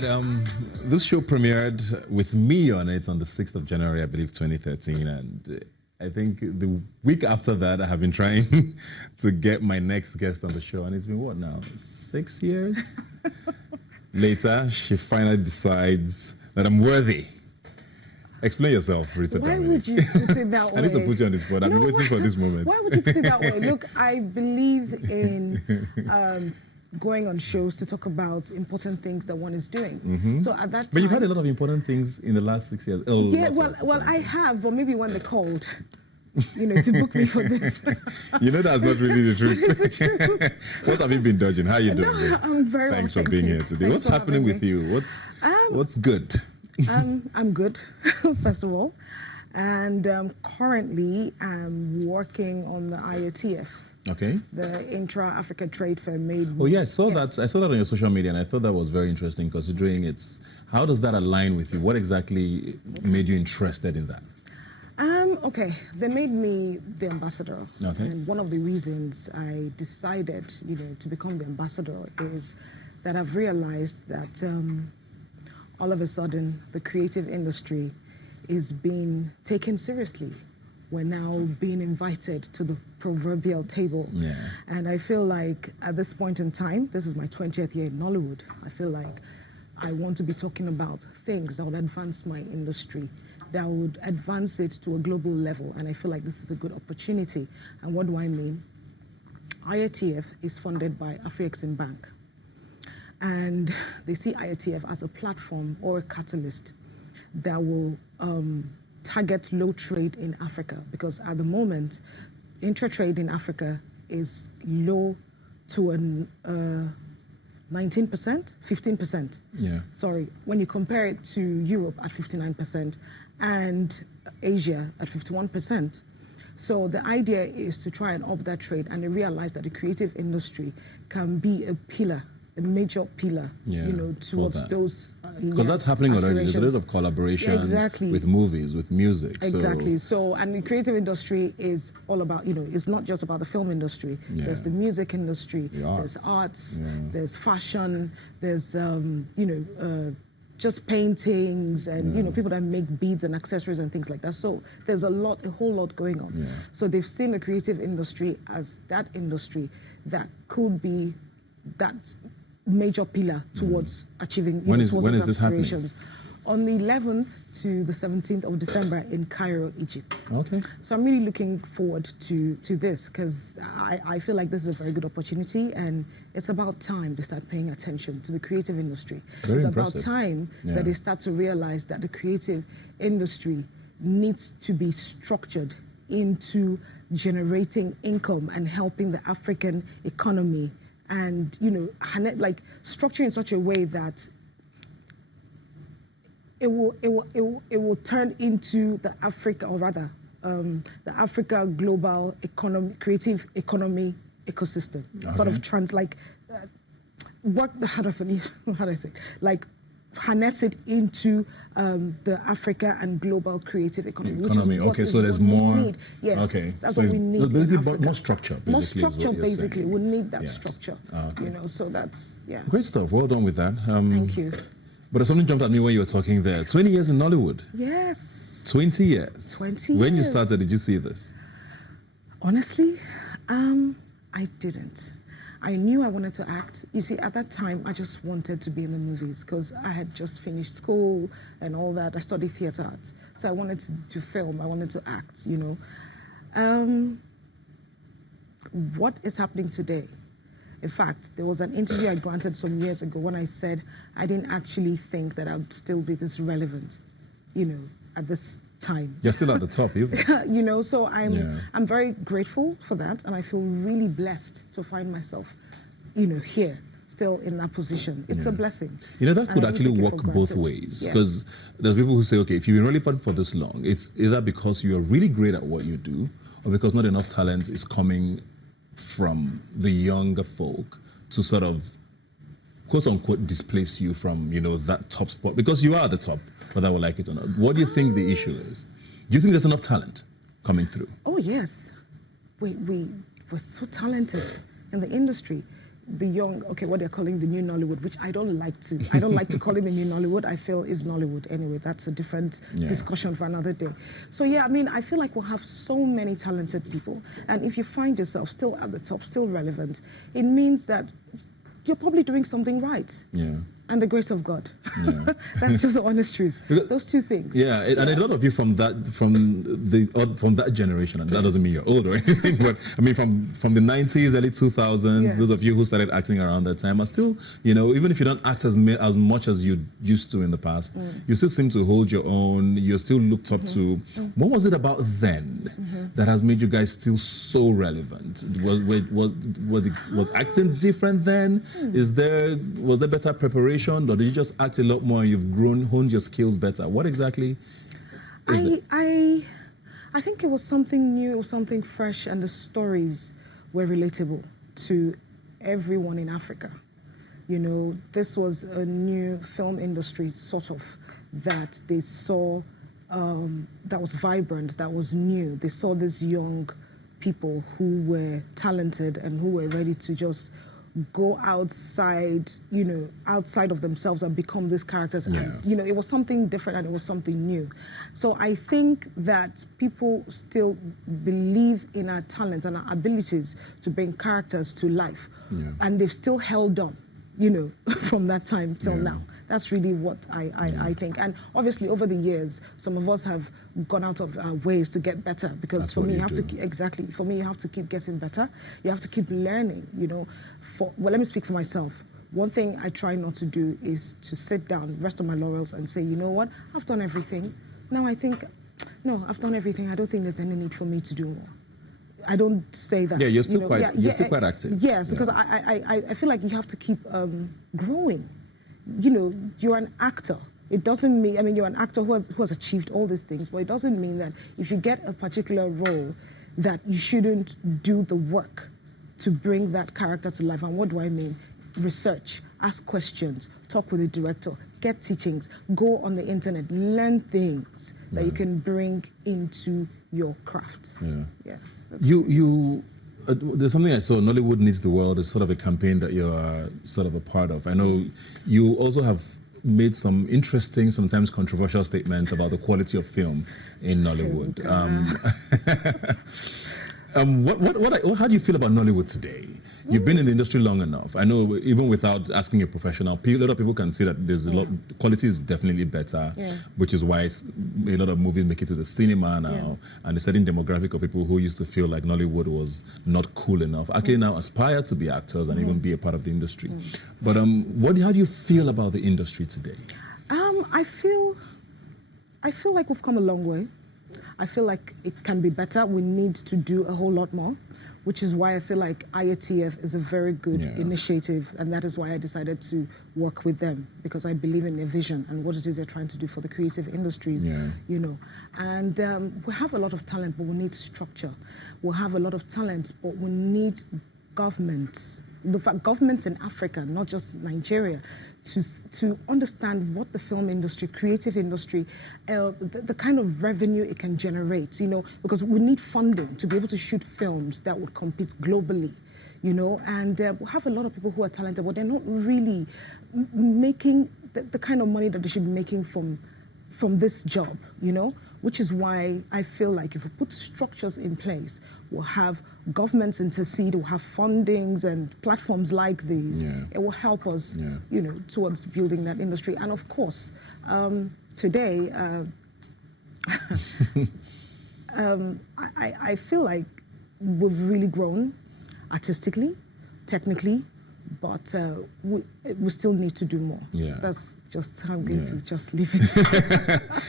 right. This show premiered with me on it on the 6th of January, I believe, 2013. And I think the week after that, I have been trying to get my next guest on the show. And it's been what now? 6 years? Later, she finally decides that I'm worthy. Explain yourself, Rita. Why would you put it that way? I need to put you on the spot. I've been waiting for this moment. Why would you put it that way? Look, I believe in going on shows to talk about important things that one is doing. Mm-hmm. So at that time, but you've had a lot of important things in the last 6 years. Yeah, well, I have, but maybe when they called, to book me for this. That's not really the truth. It's the truth. What have you been dodging? How are you doing? No, I'm very Thanks well, for being here today. What's happening with you? What's good? I'm good, first of all, and currently I'm working on the IATF. Okay. The Intra-Africa Trade Fair made. Oh yeah, I saw that. I saw that on your social media, and I thought that was very interesting. Considering it's, how does that align with you? What exactly made you interested in that? Okay, they made me the ambassador. Okay. And one of the reasons I decided, to become the ambassador is that I've realized that all of a sudden the creative industry is being taken seriously. We're now being invited to the proverbial table. Yeah. And I feel like at this point in time, this is my 20th year in Nollywood, I feel like I want to be talking about things that would advance my industry, that would advance it to a global level. And I feel like this is a good opportunity. And what do I mean? IATF is funded by Afrexim Bank. And they see IATF as a platform or a catalyst that will target low trade in Africa, because at the moment, intra-trade in Africa is low to an 19%, 15%. Yeah. Sorry, when you compare it to Europe at 59% and Asia at 51%. So the idea is to try and up that trade, and they realize that the creative industry can be a pillar, a major pillar, towards those. Because that's happening already. There's a lot of collaboration with movies, with music. Exactly. So, and the creative industry is all about, it's not just about the film industry. Yeah. There's the music industry, there's arts, there's fashion, there's, just paintings and, people that make beads and accessories and things like that. So there's a whole lot going on. Yeah. So they've seen the creative industry as that industry that could be that major pillar towards achieving when is this happening? On the 11th to the 17th of December in Cairo, Egypt. Okay. So I'm really looking forward to this, because I feel like this is a very good opportunity, and it's about time they start paying attention to the creative industry. Very it's impressive. About time that they start to realize that the creative industry needs to be structured into generating income and helping the African economy, and like structuring in such a way that it will turn into the Africa, or rather the Africa global economy, creative economy ecosystem. Okay. Sort of work the how do I say, like harness it into the Africa and global creative economy. Okay, so there's more. Yes, okay, that's so what we need. More structure. Basically, more structure, basically. We need that yes. structure. Okay. So that's great stuff. Well done with that. Thank you. But something jumped at me when you were talking there. 20 years in Nollywood. Yes. 20 years. 20 years. When you started, did you see this? Honestly, I didn't. I knew I wanted to act. You see, at that time, I just wanted to be in the movies because I had just finished school and all that. I studied theater arts. So I wanted to film. I wanted to act, What is happening today? In fact, there was an interview I granted some years ago when I said I didn't actually think that I'd still be this relevant, at this time. You're still at the top, even. So I'm very grateful for that, and I feel really blessed to find myself, here, still in that position. It's a blessing. That could actually work both ways, because there's people who say, okay, if you've been relevant for this long, it's either because you're really great at what you do, or because not enough talent is coming from the younger folk to sort of, quote unquote, displace you from, that top spot, because you are at the top, whether I would like it or not. What do you think the issue is? Do you think there's enough talent coming through? Oh, yes. We're so talented in the industry. young, okay, what they're calling the new Nollywood, which I don't like to call it the new Nollywood. I feel is Nollywood anyway. That's a different discussion for another day. So yeah, I mean, I feel like we'll have so many talented people, and if you find yourself still at the top, still relevant, it means that you're probably doing something right. Yeah. And the grace of God. Yeah. That's just the honest truth. Because, those two things. Yeah, and a lot of you from that generation, and that doesn't mean you're old or anything, but I mean from the 90s, early 2000s, those of you who started acting around that time are still, even if you don't act as much as you used to in the past, you still seem to hold your own. You're still looked up to. What was it about then that has made you guys still so relevant? Was acting different then? Was there better preparation? Or did you just act a lot more and you've honed your skills better? What exactly is it? I think it was something new, something fresh, and the stories were relatable to everyone in Africa. This was a new film industry, sort of, that they saw that was vibrant, that was new. They saw these young people who were talented and who were ready to just go outside, outside of themselves and become these characters. Yeah. And, it was something different and it was something new. So I think that people still believe in our talents and our abilities to bring characters to life. Yeah. And they've still held on, from that time till now. That's really what I think. And obviously over the years, some of us have gone out of our ways to get better, because That's for me, you have to keep getting better. You have to keep learning, well, let me speak for myself. One thing I try not to do is to sit down, rest on my laurels and say, you know what, I've done everything. Now I think, no, I've done everything. I don't think there's any need for me to do more. I don't say that. Yeah, you're still quite active. Yes, because I feel like you have to keep growing. You're an actor. It doesn't mean, you're an actor who has achieved all these things, but it doesn't mean that if you get a particular role that you shouldn't do the work to bring that character to life. And what do I mean? Research, ask questions, talk with the director, get teachings, go on the internet, learn things that you can bring into your craft. Yeah. There's something I saw, Nollywood Needs the World, is sort of a campaign that you're sort of a part of. I know you also have made some interesting, sometimes controversial statements about the quality of film in Nollywood. How do you feel about Nollywood today? You've been in the industry long enough. I know even without asking a professional, a lot of people can see that there's a lot, quality is definitely better, which is why a lot of movies make it to the cinema now, and a certain demographic of people who used to feel like Nollywood was not cool enough actually now aspire to be actors and even be a part of the industry. But how do you feel about the industry today? I feel like we've come a long way. I feel like it can be better. We need to do a whole lot more, which is why I feel like IATF is a very good initiative, and that is why I decided to work with them, because I believe in their vision and what it is they're trying to do for the creative industries, And we have a lot of talent, but we need structure. We have a lot of talent, but we need governments. In fact, governments in Africa, not just Nigeria, to understand what the film industry, creative industry, the kind of revenue it can generate, because we need funding to be able to shoot films that will compete globally, and we have a lot of people who are talented, but they're not really making the kind of money that they should be making from this job, which is why I feel like if we put structures in place, we'll have governments intercede, we'll have fundings and platforms like these. It will help us, towards building that industry. And of course, today, I feel like we've really grown artistically, technically, but we still need to do more. That's just how I'm going to just leave it.